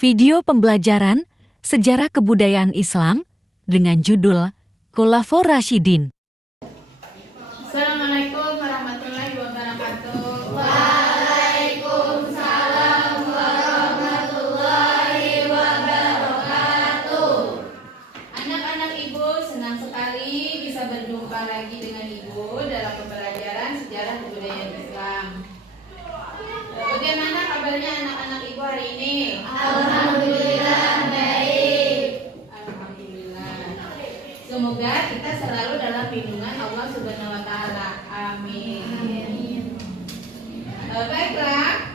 Video pembelajaran Sejarah Kebudayaan Islam dengan judul Khulafaur Rasyidin. Assalamualaikum warahmatullahi wabarakatuh. Waalaikumsalam warahmatullahi wabarakatuh. Anak-anak Ibu senang sekali bisa berjumpa lagi dengan Ibu dalam pembelajaran sejarah kebudayaan Islam. Bagaimana kabarnya anak-anak Ibu hari ini? Alhamdulillah baik. Alhamdulillah. Semoga kita selalu dalam lindungan Allah Subhanahu wa taala. Amin. Baiklah.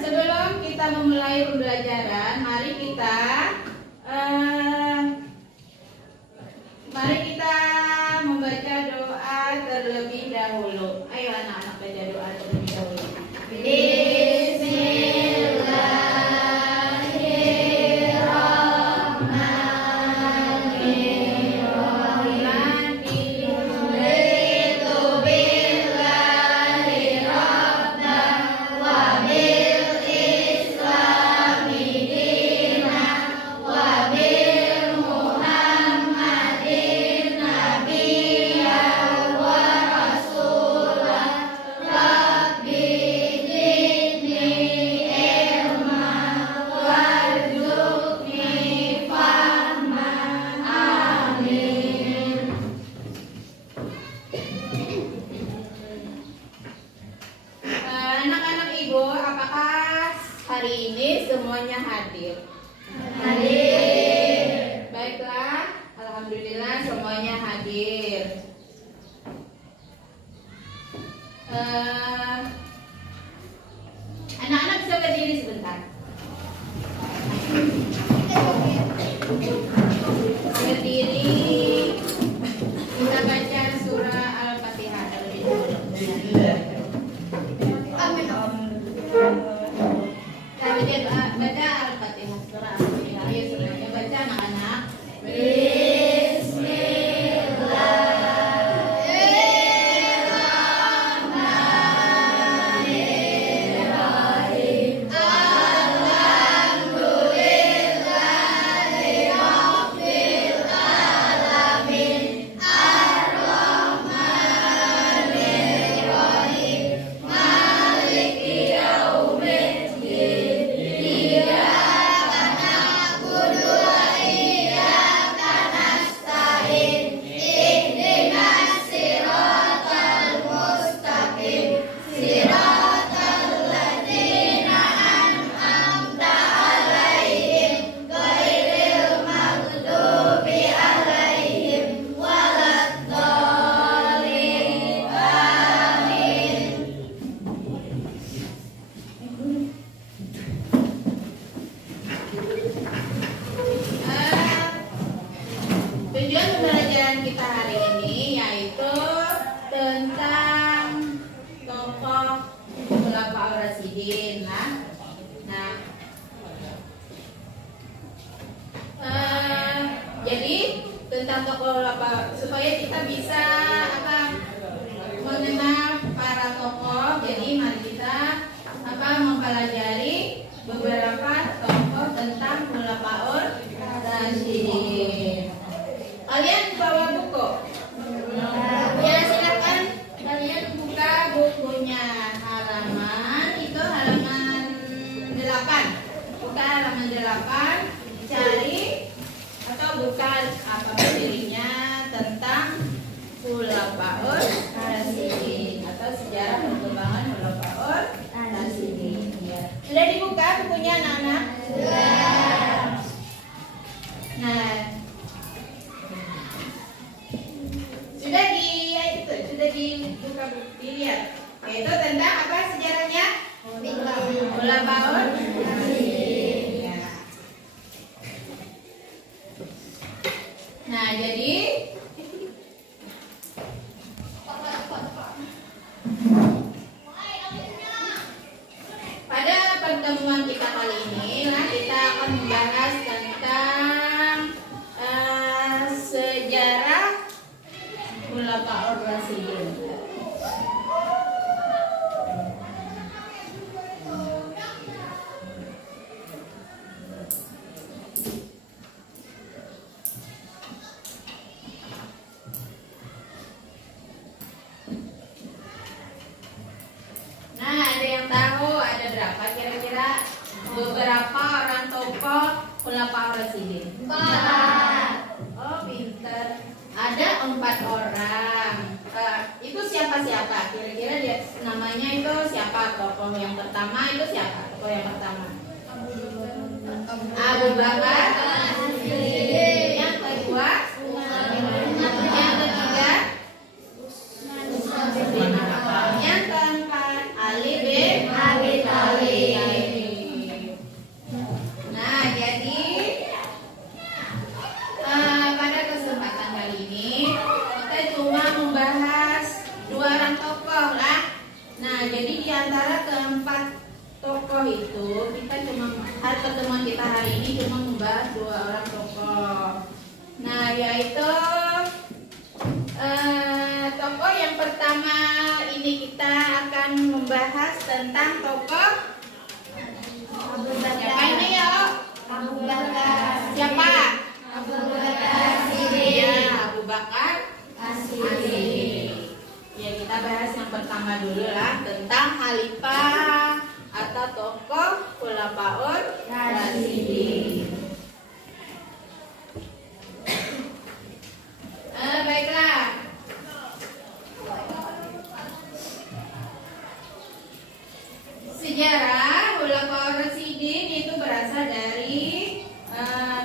Sebelum kita memulai pembelajaran, mari kita membaca doa terlebih dahulu. Ayo anak-anak baca doa terlebih dahulu. Anak-anak Ibu, apakah hari ini semuanya hadir? Hadir. Baiklah, alhamdulillah semuanya hadir. Anak-anak bisa berdiri sebentar. Berdiri. Kita baca surah Al-Fatihah terlebih dahulu. Baca Al-Fatihah, surah Al-Fatihah. Ayo semuanya baca anak-anak. Tujuan pembelajaran kita hari ini yaitu tentang tokoh Khulafaur Rasyidin. Jadi tentang tokoh Khulafaur supaya kita bisa mengenal para tokoh. Jadi mari kita mempelajari beberapa tokoh tentang Khulafaur Rasyidin. Kalian bawa buku? Ya, silakan kalian buka bukunya. Halaman 8. Buka halaman 8. Cari atau buka dirinya tentang Khulafaur Rasyidin atau sejarah perkembangan Khulafaur Rasyidin. Ya. Sudah dibuka bukunya anak-anak? Sudah. Nah, sudah dibuka dilihat. Itu tentang apa sejarahnya? Khulafaur Rasyidin. Ya. Nah, jadi pada pertemuan kita kali ini kita akan membahas tentang sejarah Khulafaur Rasyidin. Khulafaur Rasyidin? 4. Oh, pinter. Ada 4 orang. Itu siapa-siapa? Kira-kira dia namanya itu siapa? Tokoh yang pertama itu siapa? Tokoh yang pertama? Abu Bakar. Yang kedua? Yang ketiga? Yang keempat? Ali bin Abi Thalib. Nah, jadi pada kesempatan kali ini kita cuma membahas 2 orang tokoh lah. Nah, jadi di antara keempat tokoh itu kita cuma pertemuan kita hari ini cuma membahas 2 orang tokoh. Nah, yaitu tokoh yang pertama ini kita akan membahas tentang tokoh siapa ini ya? Abu Bakar. Siapa? Abu Bakar Siddiq. Ya, Abu Bakar As-Siddiq. Ya, kita bahas yang pertama dulu lah tentang khalifah atau tokoh Khulafaur Rasyidin. Baiklah. Sejarah Khulafaur Rasyidin itu berasal dari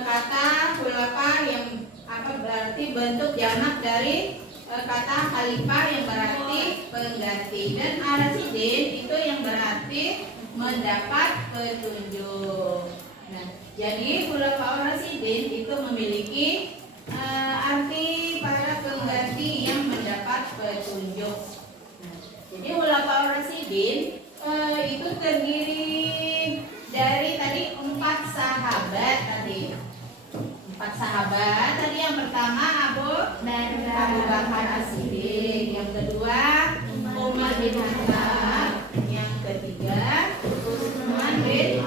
kata khulafa yang berarti bentuk jamak dari kata khalifah yang berarti pengganti, dan ar-rasyidin itu yang berarti mendapat petunjuk. Nah, jadi Khulafaur Rasyidin itu memiliki arti para pengganti yang mendapat petunjuk. Nah, jadi Khulafaur Rasyidin itu terdiri dari tadi 4 sahabat tadi. 4 sahabat tadi, yang pertama Abu Bakar As-Siddiq, yang kedua Umar bin Khattab, yang ketiga Utsman bin,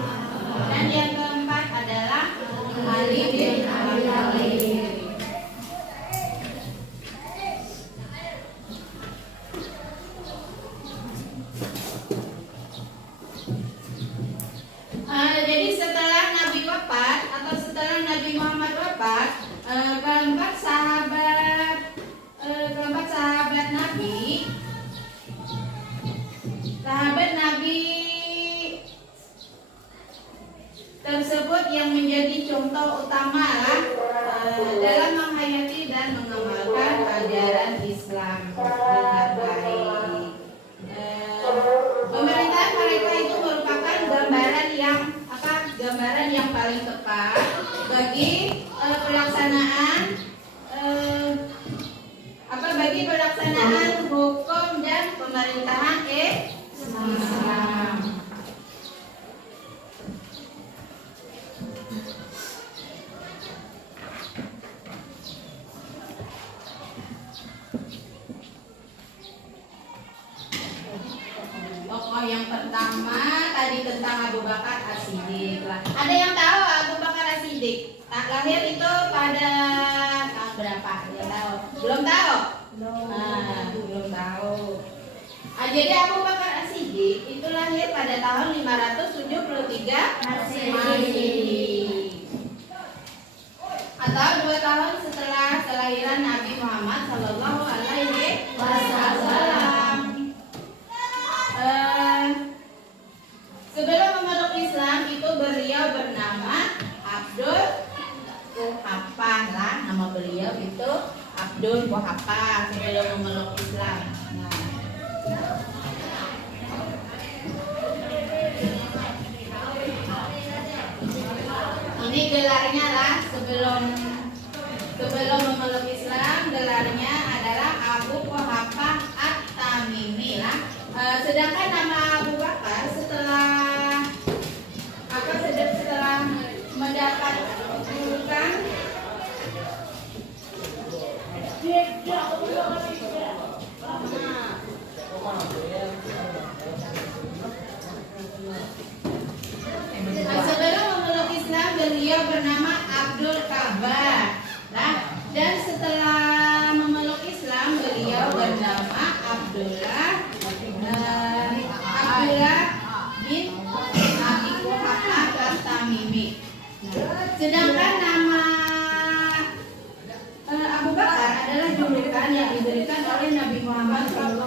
dan yang keempat adalah Ali bin Abi Thalib. Jadi setelah Nabi wafat atau setelah Nabi Muhammad wafat, keempat sahabat Nabi tersebut yang menjadi contoh utama dalam menghayati dan mengamalkan ajaran Islam dengan baik. Pemerintahan mereka itu merupakan gambaran yang paling tepat bagi pelaksanaan hukum dan pemerintahan Islam. Tokoh yang pertama tadi tentang Abu Bakar As-Siddiq lah. Ada yang tahu Abu Bakar As-Siddiq lahir itu pada tahun berapa? Ada tahu? Belum tahu? Belum tahu. Jadi Abu Bakar As-Siddiq itu lahir pada tahun 573 Masehi, atau 2 tahun setelah kelahiran Nabi Muhammad Sallallahu Alaihi Wasallam. Sebelum memeluk Islam itu beliau bernama Abdul Quhafah lah, nama beliau itu Abdul Quhafah sebelum memeluk Islam. Ini gelarnya lah sebelum memeluk Islam, gelarnya adalah Abu Quhafah At-Tamimi lah. Sedangkan nama Abu Bakar setelah mendapat julukan sebelum memeluk Islam beliau bernama Abdul Ka'bah. Nah, dan setelah memeluk Islam beliau bernama Abdullah bin Abi Quhafah At-Tamimi. Sedangkan nama Abu Bakar adalah julukan yang diberikan oleh Nabi Muhammad SAW.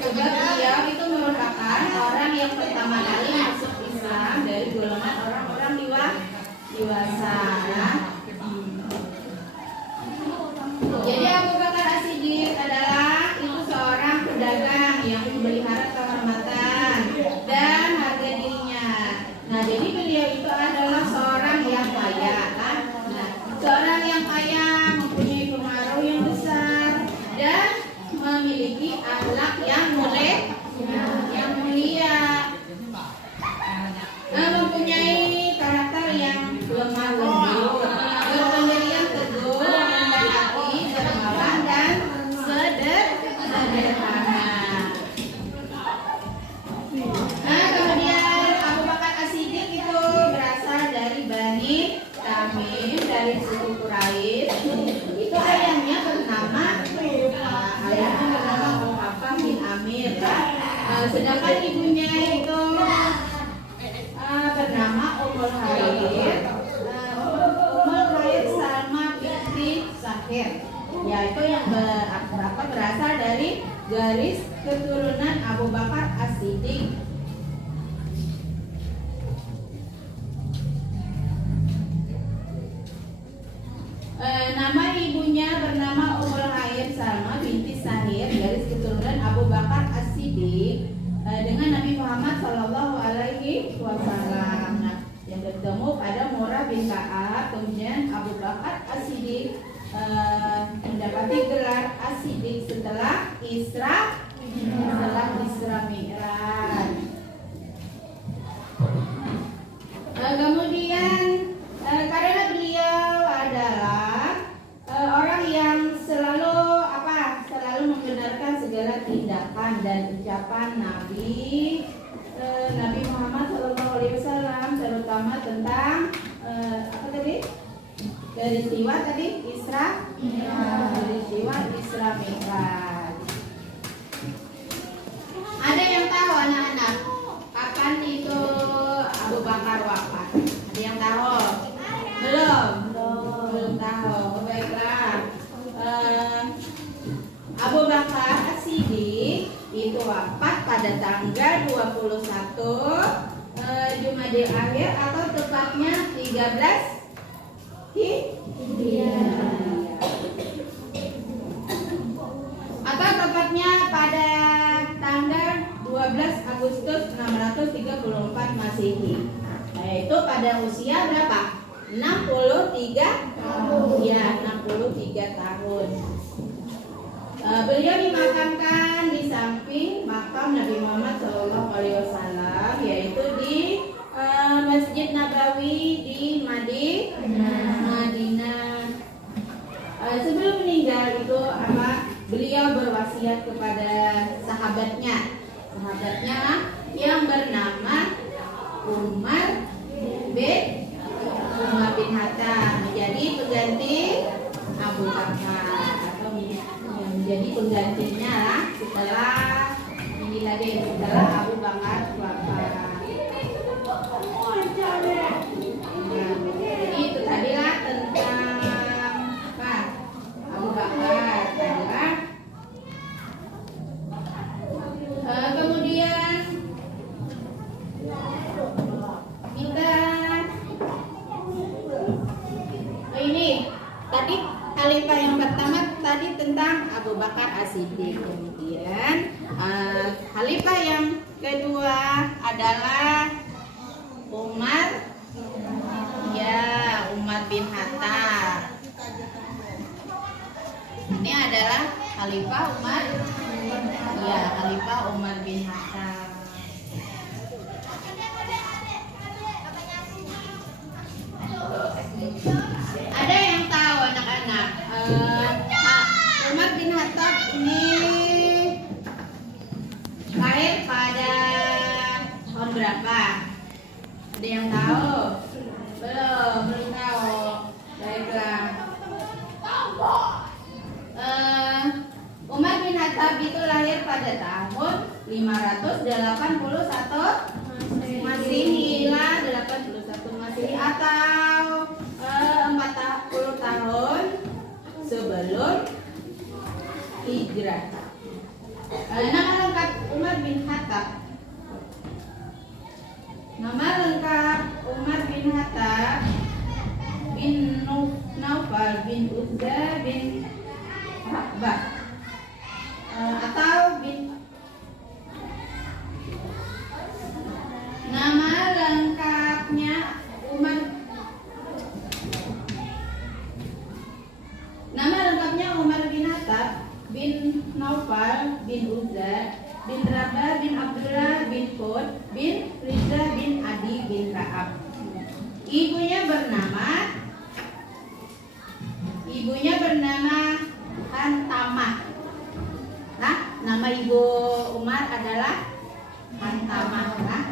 Sebab beliau itu merupakan orang yang pertama kali masuk Islam dari golongan orang-orang dewasa. Jadi Abu Bakar As-Siddiq adalah itu seorang pedagang yang memelihara kehormatan dan harga dirinya. Nah, jadi beliau itu adalah seorang yang kaya, kan? Nah, seorang yang kaya mempunyai pengaruh yang besar dan memiliki akhlak yang mulia, mempunyai karakter yang lemah lembut, berpendirian teguh, rendah hati, dermawan dan sederhana. Nah, kemudian Abu Bakar As-Siddiq itu berasal dari Bani Tamim, dari suku Quraisy. Itu ayahnya bernama Muhammad bin Amir, ya. Sedangkan ibunya itu bernama Ummul Khair, Salma binti Sahir, yaitu yang berasal dari garis keturunan Abu Bakar As-Siddiq. Nama ibunya bernama Ummul Khair Salma binti Sahir, garis keturunan Abu Bakar As-Siddiq, dengan Nabi Muhammad Shallallahu Alaihi Wasallam. Nah, yang bertemu pada Murrah bin Ka'ab, kemudian Abu Bakar As-Siddiq mendapati gelar As-Siddiq setelah Isra Mi'raj. Kemudian karena beliau adalah orang yang selalu membenarkan segala tindakan dan ucapan Nabi Muhammad SAW, terutama tentang peristiwa Isra Mi'raj. Ada yang tahu anak-anak kapan itu Abu Bakar wafat? Ada yang tahu? Belum tahu. Baiklah. Abu Bakar As-Siddiq itu wafat pada tanggal 21 Jumadil Akhir, atau tepatnya 13 Hijriah. Atau tepatnya pada tanggal 12 Agustus 634 Masehi. Yaitu pada usia berapa? 63 tahun. Ya, 63 tahun. Beliau dimakamkan di samping makam Nabi Muhammad SAW, yaitu di Masjid Nabawi di Madinah. Sebelum meninggal itu beliau berwasiat kepada sahabatnya yang bernama Umar bin Khattab menjadi pengganti Abu Bakar, atau menjadi penggantinya setelah Abu Bakar wafat. Jadi itu tadilah tentang Abu Bakar tadilah. Kemudian kita ini tadi khalifah yang pertama tadi tentang Abu Bakar As-Siddiq. Kemudian khalifah yang kedua adalah Umar bin Khattab. Ini adalah khalifah Umar bin Khattab. Ada yang tahu anak-anak? Umar bin Khattab ini lahir pada tahun berapa? Ada yang tahu? Belum tahu. Baiklah. Umar bin Khattab itu lahir pada tahun 581 Masehi, 81 Masehi, atau bin Uzza bin Rabah atau bin. Nama lengkapnya Umar bin Khattab bin Naufal bin Uzza bin Rabah bin Abdullah bin Qud bin Rizah bin Adi bin Ra'ab. Ibunya bernama Hantamah. Nah, nama ibu Umar adalah Hantamah. Nah,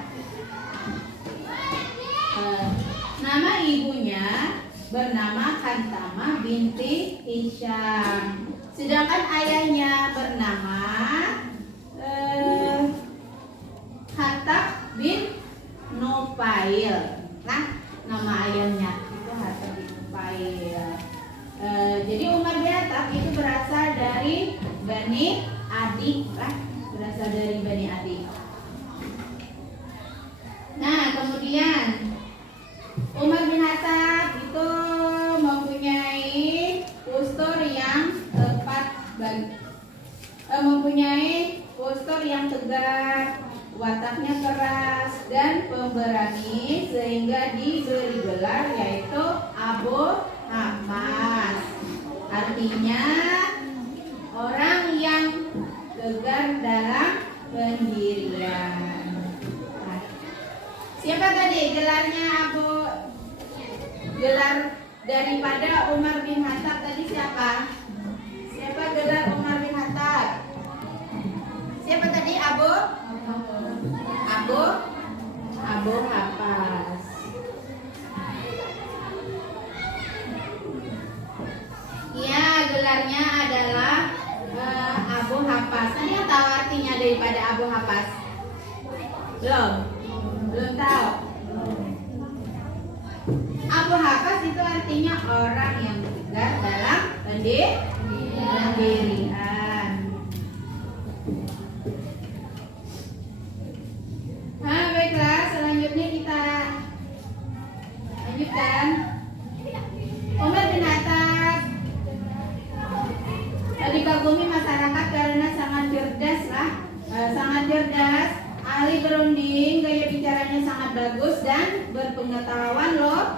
nama ibunya bernama Hantamah binti Hisham. Sedangkan ayahnya bernama Khattab bin Nufail. Nah, nama ayahnya itu Khattab bin Nufail. Jadi Umar bin Khattab itu berasal dari Bani Adi, berasal dari Bani Adi. Nah, kemudian Umar bin Khattab itu mempunyai postur yang tegak, wataknya keras dan pemberani, sehingga diberi gelar yaitu Abu Hamas. Artinya orang yang tegar dalam pendirian. Siapa tadi gelarnya gelar daripada Umar bin Khattab tadi siapa? Siapa gelar Umar bin Khattab? Siapa tadi? Abu Haffaz. Ya, gelarnya adalah Abu Haffaz. Ada yang tahu artinya daripada Abu Haffaz? Belum tahu. Abu Haffaz itu artinya orang yang tegar dalam pendirian. Nah, baiklah, selanjutnya kita lanjutkan. Umar bin Khattab dikagumi masyarakat karena sangat cerdas, ahli berunding, gaya bicaranya sangat bagus dan berpengetahuan luas.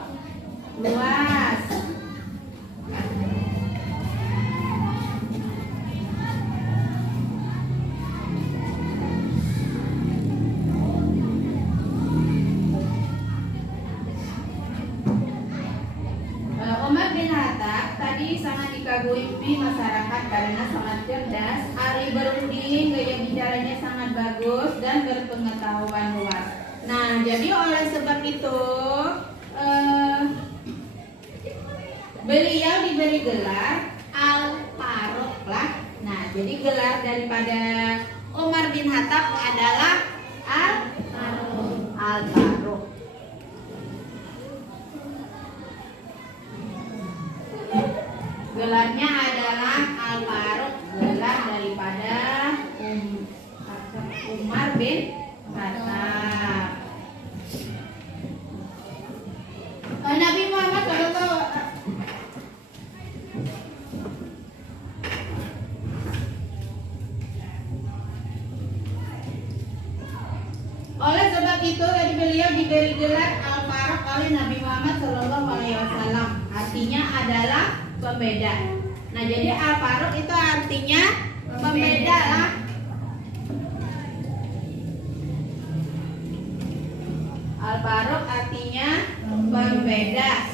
Umar bin Khattab tadi sangat dikagumi masyarakat karena sangat cerdas, ahli berunding, gaya bicaranya sangat bagus dan berpengetahuan luas. Nah, jadi oleh sebab itu beliau diberi gelar Al-Faruq lah. Nah, jadi gelar daripada Umar bin Khattab adalah Al-Faruq. Gelarnya adalah Al-Faruq, gelar daripada Umar bin Khattab. Nabi Muhammad SAW oleh sebab itu tadi beliau diberi gelar Al-Faruq oleh Nabi Muhammad SAW. Artinya adalah pembeda. Nah, jadi Al-Faruq itu artinya pembeda lah. Al-Faruq artinya pembeda.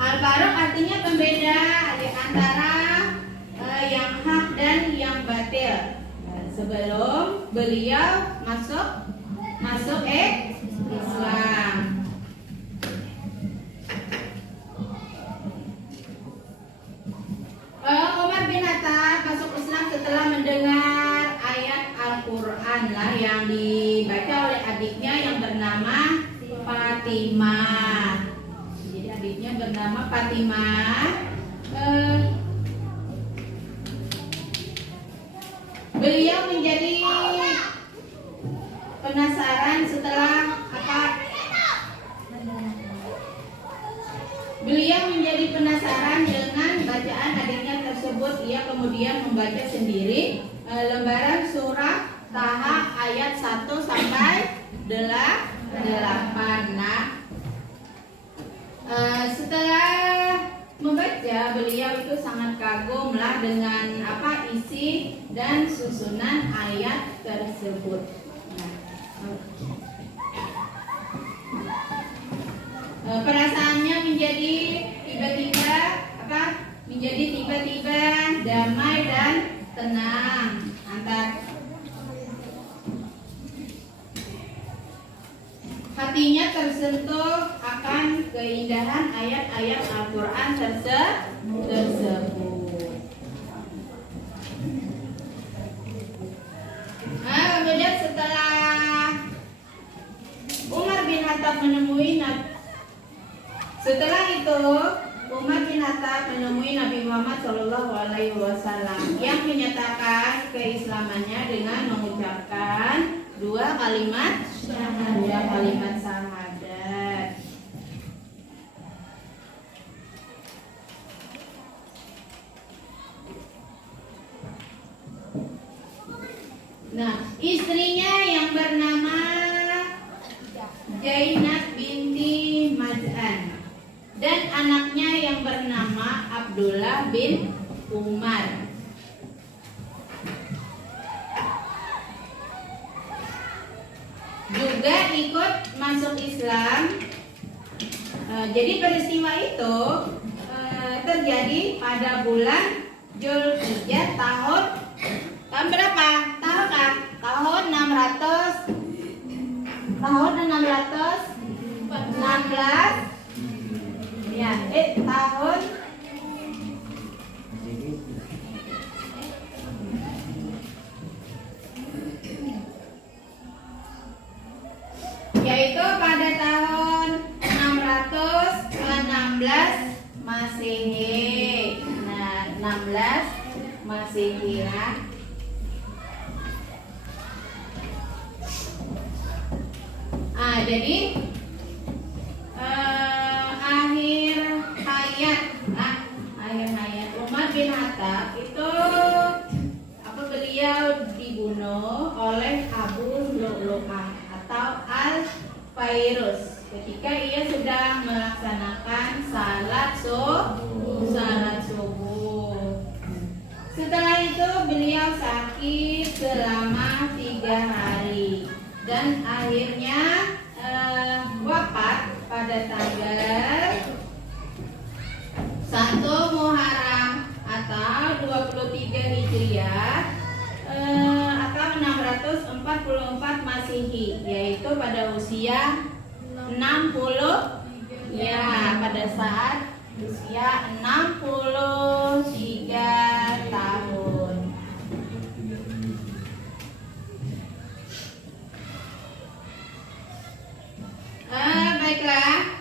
Al-Faruq artinya pembeda di antara yang hak dan yang batil. Sebelum beliau masuk Islam. Umar bin Khattab masuk Islam setelah mendengar ayat Al-Quran lah yang dibaca oleh adiknya yang bernama Fatimah. Jadi adiknya bernama Fatimah. Beliau menjadi penasaran setelah apa? Beliau menjadi penasaran dengan bacaan adiknya tersebut. Ia kemudian membaca sendiri lembaran surah Taha ayat 1 sampai 8. Nah, setelah membaca, beliau itu sangat kagumlah dengan apa isi dan susunan ayat tersebut. Perasaannya menjadi tiba-tiba damai dan tenang. Hatinya tersentuh akan keindahan ayat-ayat Al-Quran tersebut. Nah, kemudian setelah Umar bin Khattab menemui Nabi Muhammad SAW yang menyatakan keislamannya dengan mengucapkan dua kalimat syahadat. Nah, istrinya yang bernama Zainab binti Maz'an dan anaknya yang bernama Abdullah bin Umar. Juga ikut masuk Islam. Jadi peristiwa itu terjadi pada bulan Zulhijjah tahun berapa? Tahukah? Tahun 616 ya, tahun yaitu pada tahun 616 Masehi. Nah, 16 Masehi ya. Jadi akhir hayat Umar bin Khattab itu beliau dibunuh oleh Abu Lu'lu'ah atau Al-Fairuz ketika ia sedang melaksanakan salat subuh. Setelah itu beliau sakit selama 3 hari dan akhirnya wafat pada tanggal 1 Muharram atau 23 Hijriah atau 644 Masehi, yaitu pada usia 60 ya, pada saat usia 63 tahun. Baiklah.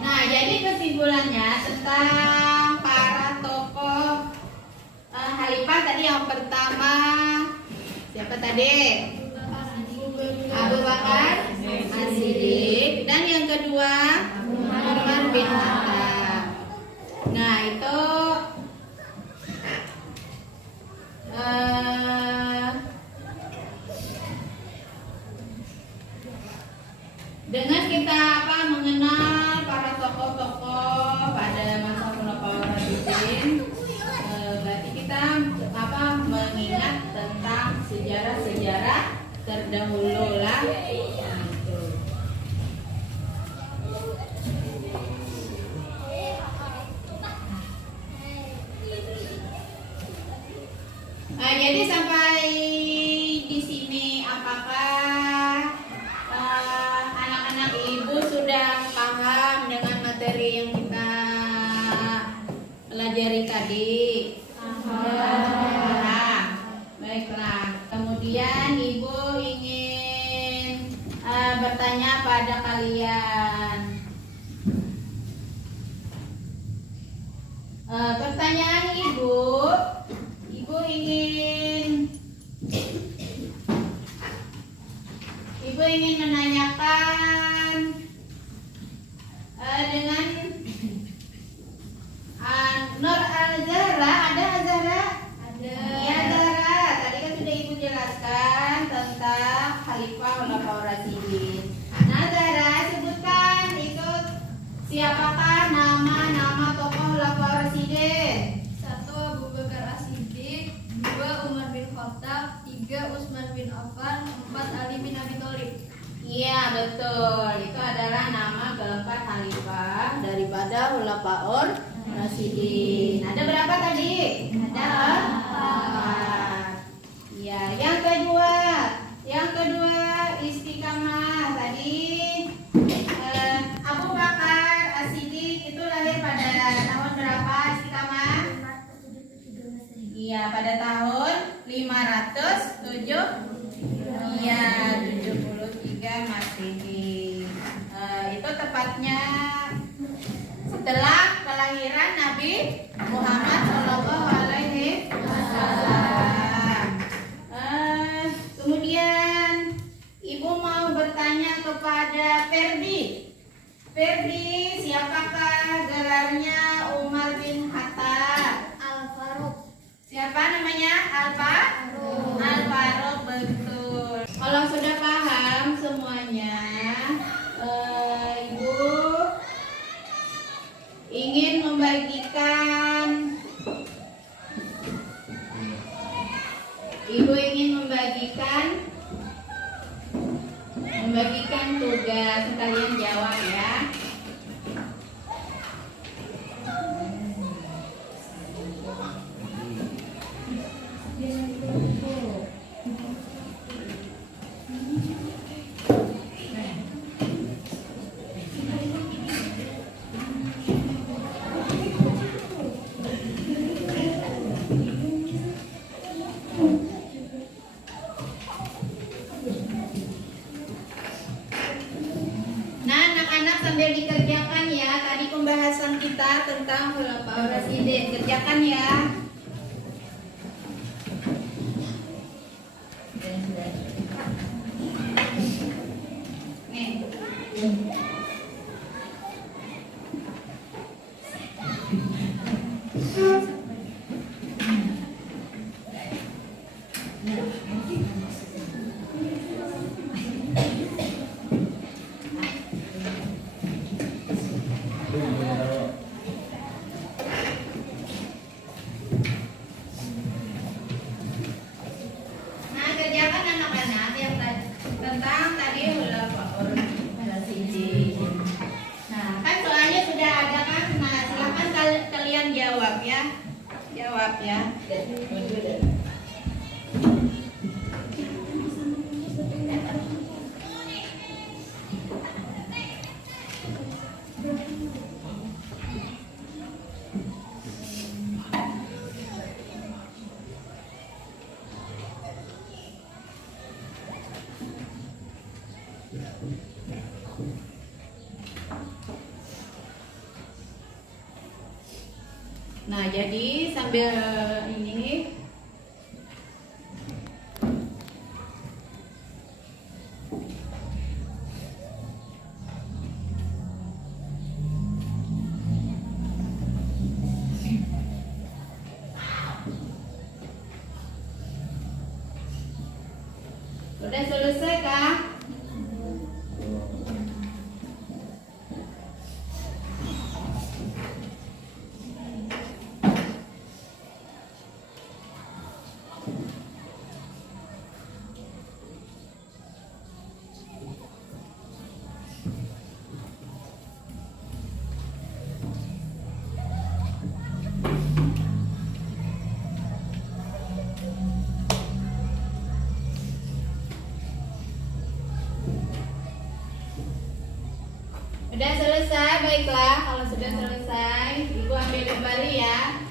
Nah, jadi kesimpulannya tentang para tokoh Khalifah tadi, yang pertama siapa tadi? Abu Bakar As-Siddiq, dan yang kedua Umar bin Khattab. Nah, itu dengan kita mengenal para tokoh-tokoh pada masa Khulafaur Rasyidin, berarti kita mengingat tentang sejarah-sejarah terdahulu lah. Jadi sampai di sini apakah anak-anak ibu sudah paham dengan materi yang kita pelajari tadi? Paham. Baiklah. Kemudian ibu ingin bertanya pada kalian. Pertanyaan Ibu ingin menanyakan dengan Nur Al-Zahra, ada Al-Zahra? Ada. Ya Zahra, tadi kan sudah Ibu jelaskan tentang Khalifah Khulafaur Rasyidin. Nah Zahra, sebutkan itu siapakah nama tokoh Khulafaur Rasyidin? 1. Abu Bakar As-Siddiq, 2. Umar bin Khattab, 3. Utsman bin Affan, 4. Ali bin Abi Thalib. Iya betul, itu adalah nama keempat khalifah daripada Khulafaur Rasyidin. Ada berapa tadi? Ada empat. Ya, yang kedua istiqamah tadi. Abu Bakar As-Siddiq itu lahir pada tahun berapa istiqamah? Iya, pada tahun 507. Iya, 73 Masehi. Itu tepatnya setelah kelahiran Nabi Muhammad Shallallahu Alaihi Wasallam. Kemudian Ibu mau bertanya kepada Ferdi. Ferdi, siapakah gelarnya Umar bin Khattab? Al-Faruq. Siapa namanya? Al-Faruq, betul. Kalau sudah paham semuanya, Ibu ingin membagikan tugas, kalian jawab ya. Nah, anak-anak sambil dikerjakan ya. Tadi pembahasan kita tentang Khulafaur Rasyidin. Kerjakan ya. Nih. Nah, kerjakan anak-anak yang tentang tadi Khulafaur Rasyidin. Nah, kan soalnya sudah ada kan. Nah, silakan kalian jawab ya. Jawab ya. Nah, jadi sambil ini udah selesai kah? Sudah selesai, baiklah. Kalau sudah selesai, Ibu ambil kembali ya.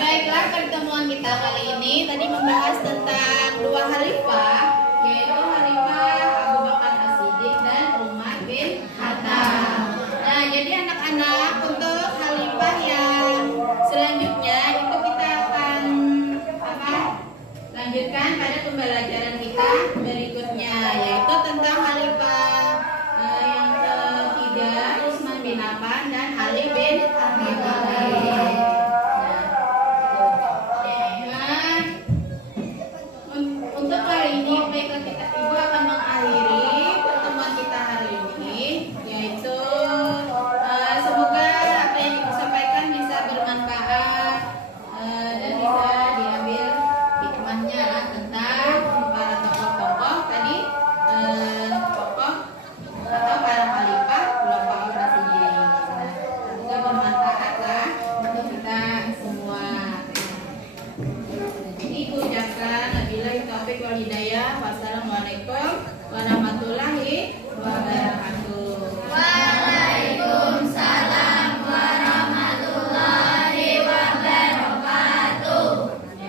Baiklah, pertemuan kita kali ini tadi membahas tentang dua khalifah, yaitu Khalifah Abu Bakar As-Siddiq dan Umar bin Khattab. Nah, jadi anak-anak, untuk khalifah yang selanjutnya itu kita akan lanjutkan pada pembelajaran kita berikutnya, yaitu tentang khalifah yang ketiga, Utsman bin Affan dan Ali bin Abi Thalib. Untuk hari ini, baiklah kita Ibu akan mengakhiri pertemuan kita hari ini, yaitu semoga apa yang Ibu sampaikan bisa bermanfaat dan bisa diambil hikmahnya tentang para tokoh-tokoh tadi, tokoh atau para khalifah Khulafaur Rasyidin. Semoga bermanfaat lah untuk kita semua. Ini ku ucapkan wabillahi taufiq wal hidayah. Wassalamualaikum warahmatullahi wabarakatuh.